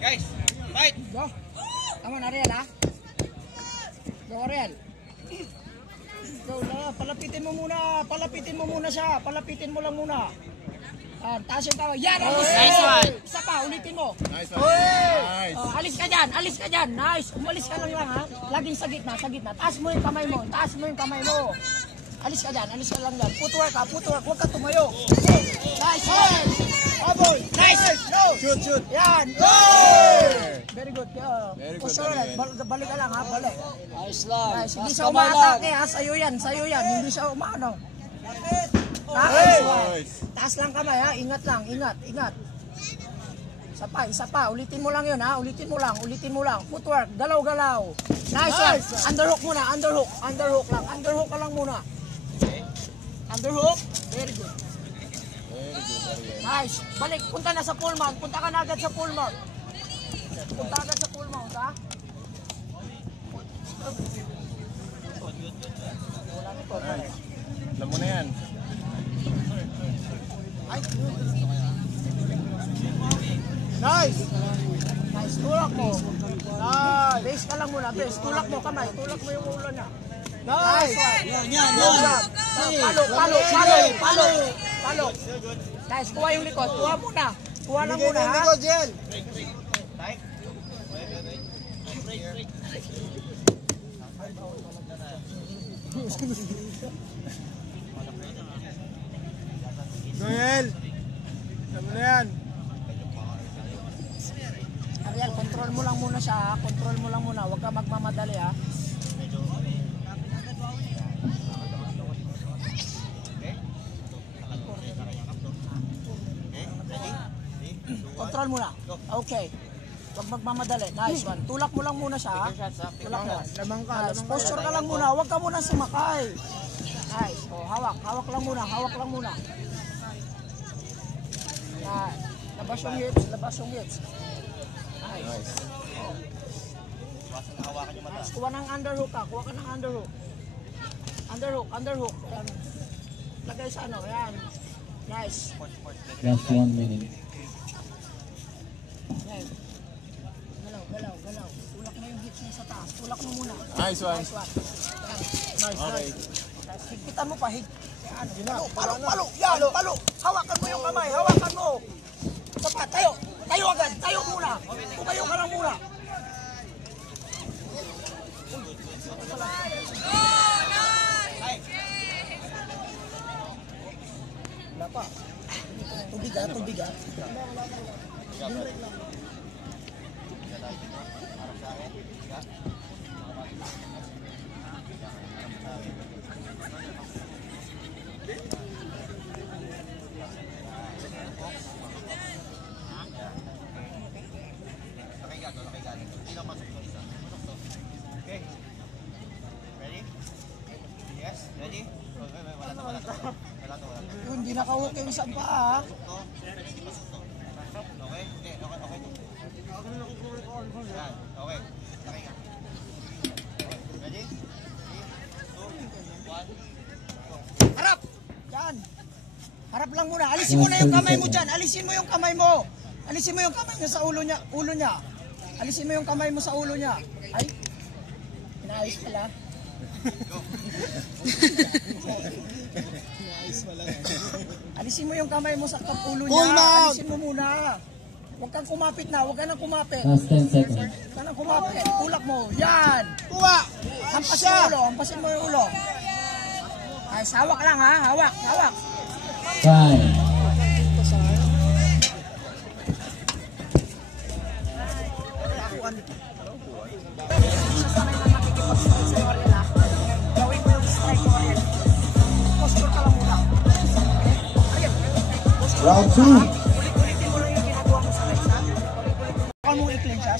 Guys, fight! Go! Tama na, Ariel, ha? Go, Ariel. Go, palapitin mo muna. Palapitin mo muna siya. Palapitin mo lang muna. Taas yung kamay. Yan! Nice one! Isa pa, ulitin mo. Nice one. Nice. Alis ka dyan, alis ka dyan. Nice. Umalis ka lang ha. Laging sa gitna, sa gitna. Taas mo yung kamay mo. Taas mo yung kamay mo. Alis ka dyan, alis ka lang dyan. Footwork ha, footwork. Huwag ka tumayo. Nice one. Aboy. Nice. Go. Shoot, shoot. Yan. Go. Very good. Very good. Sure, balik ka lang ha, balik. Nice lang. Nice. Hindi siya umatake ha. Sa'yo yan, sa'yo yan. Hindi siya umano. Nice. Taas lang kamay ha. Ingat lang, ingat, ingat. Isa pa. Ulitin mo lang yun ha. Ulitin mo lang. Footwork. Galaw-galaw. Nice one. Underhook muna. Underhook lang. Underhook ka lang muna. Underhook. Very good. Nice. Balik. Punta na sa full mount. Punta ka na agad sa full mount. Punta agad sa full mount ha. Alam mo na yan. Nice. Nice. Tulak mo. Nice. Base ka lang muna. Base. Tulak mo kamay. Tulak mo yung ulo niya. Nice. Yan. Palo. Nice. Kuha yung likod. Kuha muna. Kuha lang muna ha. Noel. Alam mo na yan. Ariel, control mo lang muna siya ha. Control mo lang muna. Huwag ka magmamadali ha. Control muna. Okay. Huwag magmamadali. Nice one. Tulak mo lang muna siya ha. Tulak mo. Nice. Posture ka lang muna. Huwag ka muna sumakay. Nice. O, hawak. Hawak lang muna. Nice. Labas yung hips. Nice. Nice. Kuha ng underhook ka. Kuha ka ng underhook. Underhook. Ayan. Lagay sa ano. Ayan. Nice. Last 1 minute. Ayan. Galaw. Tulak mo yung hips niya sa taas. Tulak mo muna. Nice one. Okay. Higpitan mo pa. Palo. Yan. Palo. Hawakan mo yung kamay. Hawakan mo. Sapat. Tayo agad. Tayo muna. Tumayo ka lang muna. Wala pa. Tubig ha. Okay. Ready? Yes, ready? Wala to. Yun, hindi nakahuk yung isang paa ha. Okay. Yan, okay. Sakay ka. Ready? 3, 2, 1. Harap! Yan. Harap lang muna. Alisin mo na yung kamay mo dyan. Alisin mo yung kamay mo sa ulo niya. Alisin mo yung kamay mo sa ulo niya. Ay. Inaayos pala. Alisin mo yung kamay mo sa ulo niya. Alisin mo muna. Huwag kang kumapit na. Huwag ka nang kumapit. Last 10 seconds. Huwag ka nang kumapit. Tulak mo. Yan. Kuha. Hampasin mo yung ulo. Ay, hawak lang ha. Hawak. 5. Gawin mo yung strike mo rin. Posture ka lang muna. Round 2. Ulit-ulitin mo lang yung ginagawa mo sa legs ha. Subukan mo i-clean siya.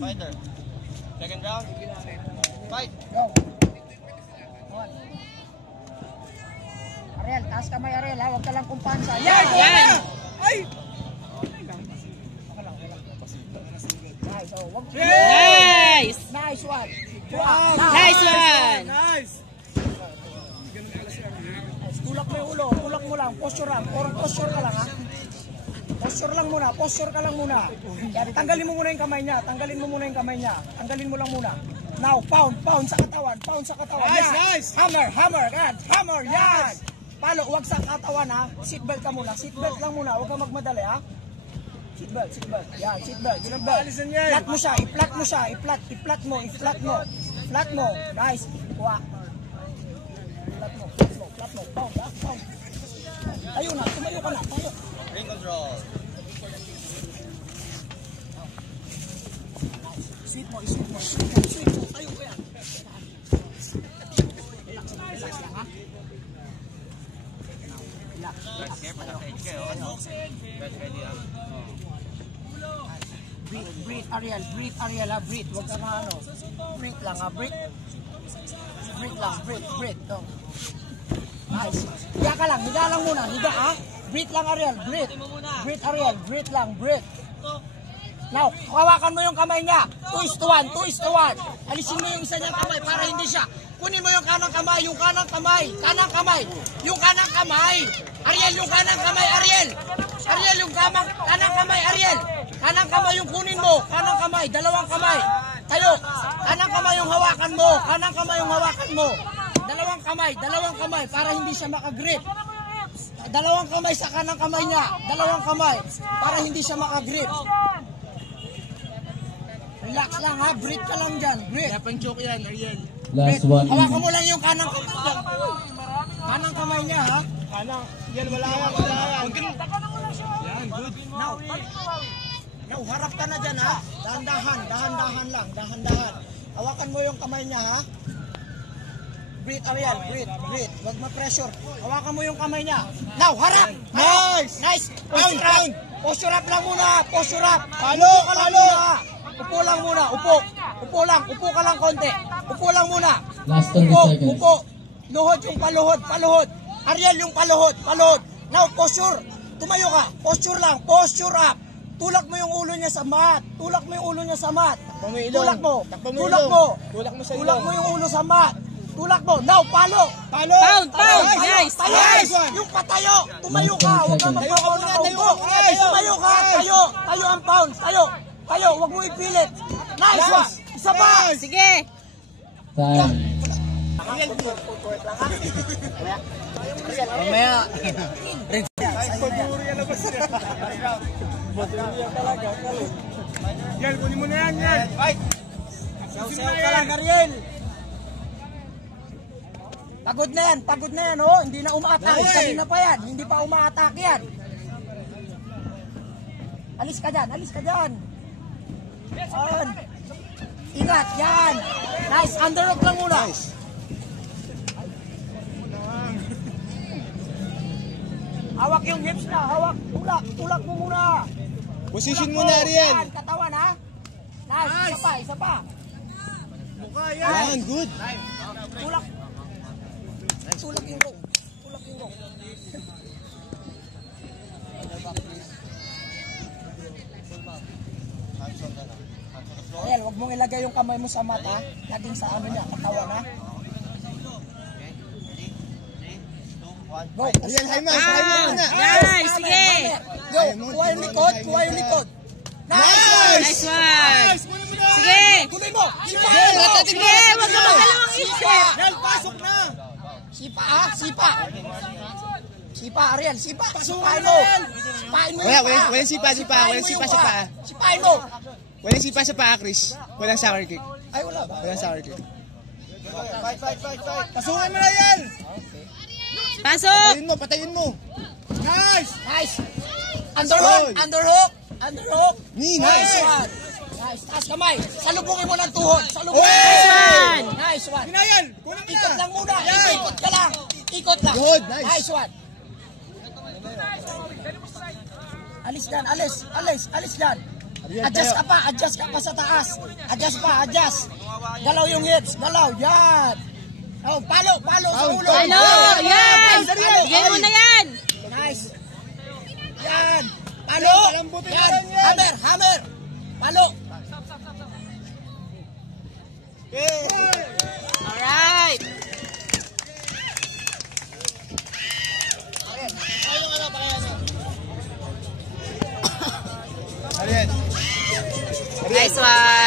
Fighter. Second round. Fight. Go. One. Ariel, taas kamay Ariel ha. Huwag ka lang kumpansa. Yan! Ay! Nice. Oh, wag. Nice one. Nice one! Nice. Tulak mo yung ulo. Tulak mo lang. Posture lang. Posture ka lang ha. Posture lang muna, posture ka lang muna. Yan, tanggalin mo muna yung kamay niya, tanggalin mo muna yung kamay niya. Tanggalin mo lang muna. Now, pound sa katawan, pound sa katawan. Nice, Yan. nice. Hammer, yan, hammer, yan. Palo, huwag sa katawan ha. Seatbelt ka muna, seatbelt lang muna, huwag ka magmadali ha. Seatbelt. Yan, seatbelt. Alisan yan. Flat mo siya, i-flat mo siya, i-flat mo. Flat mo. Nice. Kuha. Flat mo. Pound. Tayo na, tumayo ka na, tayo. Ring control. Sweet mo. Tayo ko yan. Relax lang ha. Breathe, Ariel ha, breathe. Huwag ka na ano. Breathe lang ha, breathe. Breathe. Oh. Nice. Higa ka lang muna. Higa ha. Breathe lang, Ariel, breathe. Breathe, Ariel, breathe lang, breathe. Now, hawakan mo yung kamay niya. 2:1. Alisin mo yung isa niyang kamay para hindi siya. Kunin mo yung kanang kamay. Yung kanang kamay. Ariel, yung kanang kamay, Ariel, yung kanang kamay, Ariel. Kanang kamay yung kunin mo. Kanang kamay, dalawang kamay. Tayo. Kanang kamay yung hawakan mo. Dalawang kamay para hindi siya makagrip. Dalawang kamay sa kanang kamay niya. Para hindi siya makagrip. Relax lang ha, breathe ka lang dyan, breathe. Pang-choke yan, Ariel. Last 1 Hawakan minute. mo lang yung kanang kamay niya ha. Anang, yan, wala yan. Yan, good. Now, harap ka na dyan ha. Dahan-dahan lang. Hawakan mo yung kamay niya ha. Breathe, Ariel, breathe. Huwag ma-pressure. Hawakan mo yung kamay niya. Now, harap! Nice! Posture up lang muna. Palo! Upo lang muna. Upo ka lang konti. Upo lang muna. Last 30 seconds. Upo. Luhod yung paluhod. Ariel yung paluhod. Now, posture. Tumayo ka. Posture lang. Posture up. Tulak mo yung ulo niya sa mat. Tulak mo Tulak mo yung ulo sa mat. Tulak mo. Now, palo. Pound. Nice. Yung patayo. Tumayo ka. Huwag ka magpapaw na kaupo. Tumayo ka. Tayo ang pound. Tayo. Huwag mo ipilit. Nice one. Isa pa. Sige. Time. Mamaya. Yan, kunin mo na yan. Fight! Saw ka lang, Ariel. Pagod na yan, oh. Hindi na umaatake. Kanina pa yan. Hindi pa umaatake yan. Alis ka dyan. Yan. Ingat, yan. Nice, underhook lang muna. Hawak yung hips na, tulak mo muna. Position Tulak mo na, Ariel. Yan, katawan ha. Nice, isa pa. Mukha yan. Good. Tulak yung rope. Hands on the floor. Ariel, wag mong ilagay yung kamay mo sa mata. Laging sa ano niya, katawan ha. Okay, ready? 3, 2, 1. Go. Ariel, high man muna. Nice. Sige. Go, kuha yung likod. Nice one. Sige. Tuloy mo. Sige. Huwag ka magdalawang isip. Yan, pasok na. Sipa, Ariel, sipa. Sipain mo. Walang sipa. Sipain mo. Walang sipa sa paa, Chris. Walang sour kick. Ay, wala ba? Walang sour kick. Fight! Pasukan mo na yan. Pasok. Patayin mo. Nice. Underhook. Nice. Nice one. Nice. Taas kamay. Salubungin mo ng tuhod. Nice one. Yan. Kunin mo Ikot na. lang muna. Ikot ka lang. Good, nice. Nice one. Alis dyan. Adjust ka pa sa taas. Adjust. Galaw yung hips. Yan. Oh, palo sa ulo. Ano? Yan. Bigyan mo na yan. Nice. Yan. Palo. Yan. Hammer. Palo. Alright. Nice one.